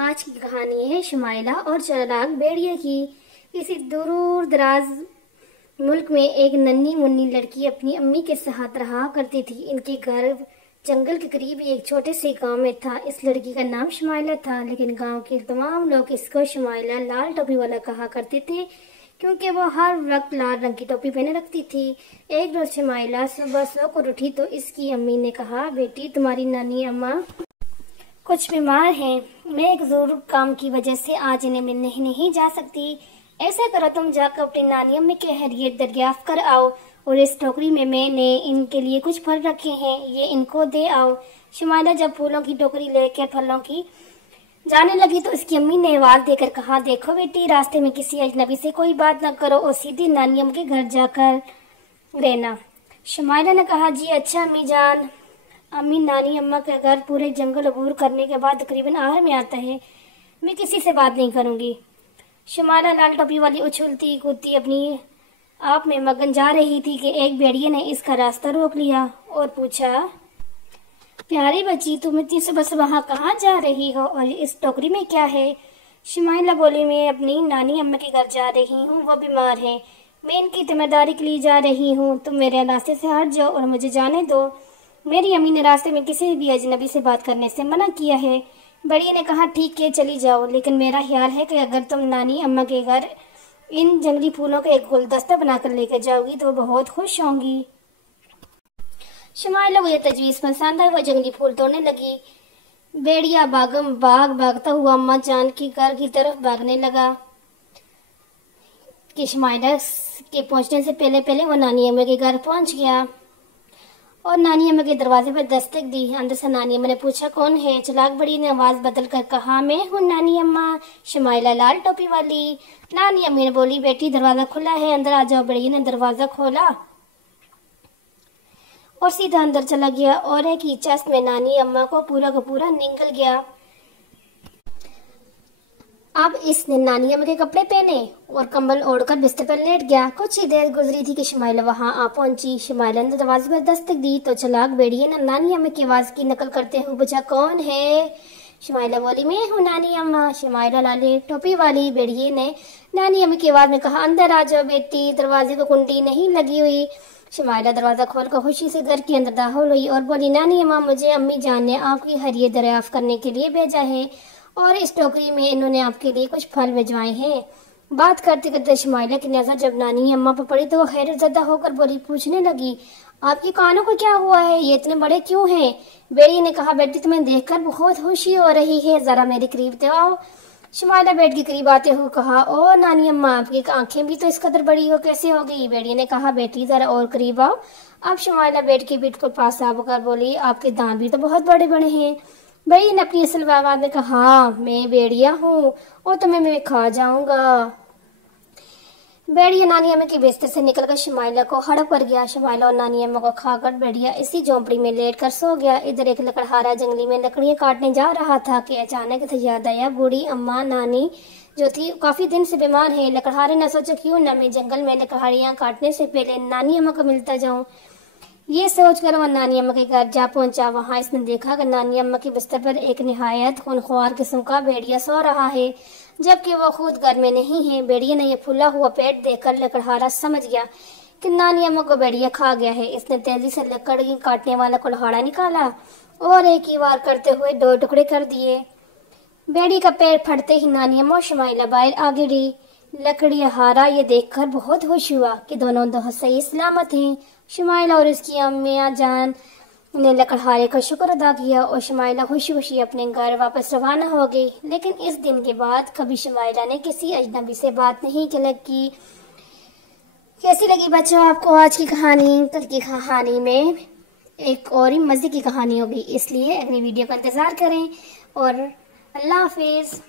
آج کی کہانی ہے شمائلہ اور چالاک بھیڑیے کی۔ کسی دور دراز ملک میں ایک ننھی منی لڑکی اپنی امی کے ساتھ رہا کرتی تھی۔ ان کے گھر جنگل کے قریب ایک چھوٹے سے گاؤں میں تھا۔ اس لڑکی کا نام شمائلہ تھا، لیکن گاؤں کے تمام لوگ اس کو شمائلہ لال ٹوپی والا کہا کرتے تھے، کیونکہ وہ ہر وقت لال رنگ کی ٹوپی پہنے رکھتی تھی۔ ایک روز شمائلہ صبح سو کر اٹھی تو اس کی امی نے کہا، بیٹی تمہاری نانی اماں کچھ بیمار ہیں، میں ایک ضروری کام کی وجہ سے آج انہیں ملنے ہی نہیں جا سکتی۔ ایسا کرو تم جا کر اپنی نانی امی کی خیریت دریافت کر آؤ، اور اس ٹوکری میں نے ان کے لیے کچھ پھل رکھے ہیں، یہ ان کو دے آؤ۔ شمائلہ جب پھولوں کی ٹوکری لے کر پھلوں کی جانے لگی تو اس کی امی نے آواز دے کر کہا، دیکھو بیٹی، راستے میں کسی اجنبی سے کوئی بات نہ کرو اور سیدھی نانی امی کے گھر جا کر رہنا۔ شمائلہ نے کہا، جی اچھا امی جان۔ امی نانی اماں کا گھر پورے جنگل عبور کرنے کے بعد تقریباً آخر میں آتا ہے، میں کسی سے بات نہیں کروں گی۔ شمائلہ لال ٹوپی والی اچھلتی کودتی اپنی آپ میں مگن جا رہی تھی کہ ایک بھیڑیے نے اس کا راستہ روک لیا اور پوچھا، پیاری بچی، تم اتنی صبح صبح کہاں جا رہی ہو اور اس ٹوکری میں کیا ہے؟ شمائلہ بولی، میں اپنی نانی اماں کے گھر جا رہی ہوں، وہ بیمار ہیں، میں ان کی ذمہ داری کے لیے جا رہی ہوں، تم میرے راستے سے ہٹ جاؤ اور مجھے جانے دو، میری امی نے راستے میں کسی بھی اجنبی سے بات کرنے سے منع کیا ہے۔ بڑی نے کہا، ٹھیک ہے چلی جاؤ، لیکن میرا خیال ہے کہ اگر تم نانی اماں کے گھر ان جنگلی پھولوں کا ایک گلدستہ بنا کر لے کر جاؤ گی تو وہ بہت خوش ہوں گی۔ شمائلہ کو یہ تجویز پسند آئی، وہ جنگلی پھول توڑنے لگی۔ بھیڑیا بھاگتا ہوا اماں جان کے گھر کی طرف بھاگنے لگا کہ شمائلہ کے پہنچنے سے پہلے وہ نانی اماں کے گھر پہنچ گیا اور نانی اماں کے دروازے پر دستک دی۔ اندر سے نانی اماں نے پوچھا، کون ہے؟ چلاک بڑی نے آواز بدل کر کہا، میں ہوں نانی اماں، شمائلہ لال ٹوپی والی۔ نانی اماں نے بولی، بیٹی دروازہ کھلا ہے، اندر آ جاؤ۔ بڑی نے دروازہ کھولا اور سیدھا اندر چلا گیا اور ایک ہی چست میں نانی اماں کو پورا کا پورا نگل گیا۔ اب اس نے نانی اماں کے کپڑے پہنے اور کمبل اوڑھ کر بستر پر لیٹ گیا۔ کچھ ہی دیر گزری تھی کہ شمائلہ وہاں آ پہنچی۔ شمائلہ نے دروازے پر دستک دی تو چلاک بھیڑیے نے نانی اماں کی آواز کی نقل کرتے ہوئے پوچھا، کون ہے؟ شمائلہ بولی، میں ہوں نانی اماں۔ شمائلہ لال ٹوپی والی بھیڑیے نے نانی اماں کی آواز میں کہا، اندر آ جاؤ بیٹی، دروازے کو کنڈی نہیں لگی ہوئی۔ شمائلہ دروازہ کھول کر خوشی سے گھر کے اندر داخل ہوئی اور بولی، نانی اماں، مجھے امی جان نے آپ کی خیریت دریافت کرنے کے لیے بھیجا ہے اور اس ٹوکری میں انہوں نے آپ کے لیے کچھ پھل بھجوائے ہیں۔ بات کرتے کرتے شمائلہ کی نظر جب نانی اماں پر پڑی تو وہ حیرت زدہ ہو کر بولی، پوچھنے لگی، آپ کے کانوں کو کیا ہوا ہے؟ یہ اتنے بڑے کیوں ہیں؟ بیڑی نے کہا، بیٹی تمہیں دیکھ کر بہت خوشی ہو رہی ہے، ذرا میرے قریب تو آؤ۔ شمائلہ بیٹ کے قریب آتے ہوئے کہا، او نانی اماں، آپ کی آنکھیں بھی تو اس قدر بڑی ہو کیسے ہو گئی؟ بیڑی نے کہا، بیٹی ذرا اور قریب آؤ۔ اب شمائلہ بیٹ کے پیٹھ کو پاس آ کر بولی، آپ کے دانت بھی تو بہت بڑے بڑے ہیں۔ بیڑی نے اپنی اصل آواز میں کہا، ہاں میں بیڑیا ہوں اور تمہیں میں کھا جاؤں گا۔ بیڑیا نانی اماں کے بستر سے نکل کر شمائلہ کو ہڑپ کر گیا۔ شمائلہ اور نانی اماں کو کھا کر بیڑیا اسی جھونپڑی میں لیٹ کر سو گیا۔ ادھر ایک لکڑہارا جنگلی میں لکڑیاں کاٹنے جا رہا تھا کہ اچانک اسے یاد آیا، بوڑھی اماں نانی جو تھی کافی دن سے بیمار ہے۔ لکڑہارے نے سوچا، کیوں نہ میں جنگل میں لکڑہاریاں کاٹنے سے پہلے نانی اماں کو ملتا جاؤں۔ یہ سوچ کر وہ نانی اماں کے گھر جا پہنچا۔ وہاں اس نے دیکھا کہ نانی اماں کے بستر پر ایک نہایت خونخوار قسم کا بھیڑیا سو رہا ہے، جبکہ وہ خود گھر میں نہیں ہے۔ بھیڑیے نے یہ پھولا ہوا پیٹ دیکھ کر لکڑہارا سمجھ گیا کہ نانی اماں کو بھیڑیا کھا گیا ہے۔ اس نے تیزی سے لکڑ کاٹنے والا کلہاڑا نکالا اور ایک ہی وار کرتے ہوئے 2 ٹکڑے کر دیے۔ بھیڑیے کا پیٹ پھٹتے ہی نانی اماں اور شمائلہ باہر آ گری۔ لکڑہارا یہ دیکھ کر بہت خوش ہوا کہ دونوں صحیح سلامت ہیں۔ شمائلہ اور اس کی امیاں جان نے لکڑہارے کا شکر ادا کیا اور شمائلہ خوشی خوشی اپنے گھر واپس روانہ ہو گئی۔ لیکن اس دن کے بعد کبھی شمائلہ نے کسی اجنبی سے بات نہیں کی۔ کیسی لگی بچوں آپ کو آج کی کہانی؟ کل کی کہانی میں ایک اور ہی مزے کی کہانی ہوگی، اس لیے اگلی ویڈیو کا انتظار کریں اور اللہ حافظ۔